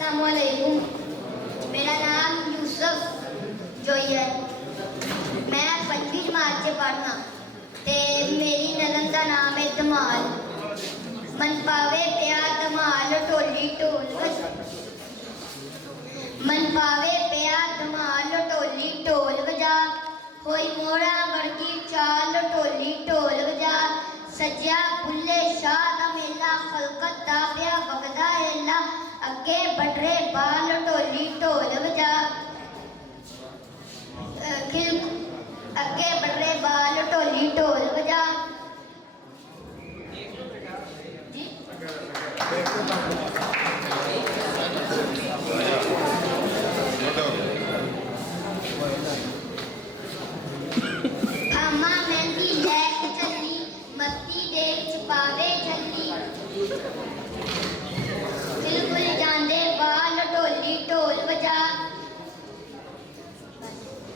अस्सलामुअलैकुम। मेरा नाम यूसुफ जोई है। मैं 5वीं जमात च पढ़ना ते मेरी नज़म का नाम है धमाल। मन पावे प्या धमाल ढोली ढोल मन पावे प्या धमाल ढोली ढोल वजा होई मोड़ा वर्गी चाल ढोली ढोल वजा सज्जा बुल्ले शाह दा मेला खलकत दा प्या बगदा एला अगे बटरे बाल ढोली ढोल वजा अगे बटरे बाल ढोली ढोल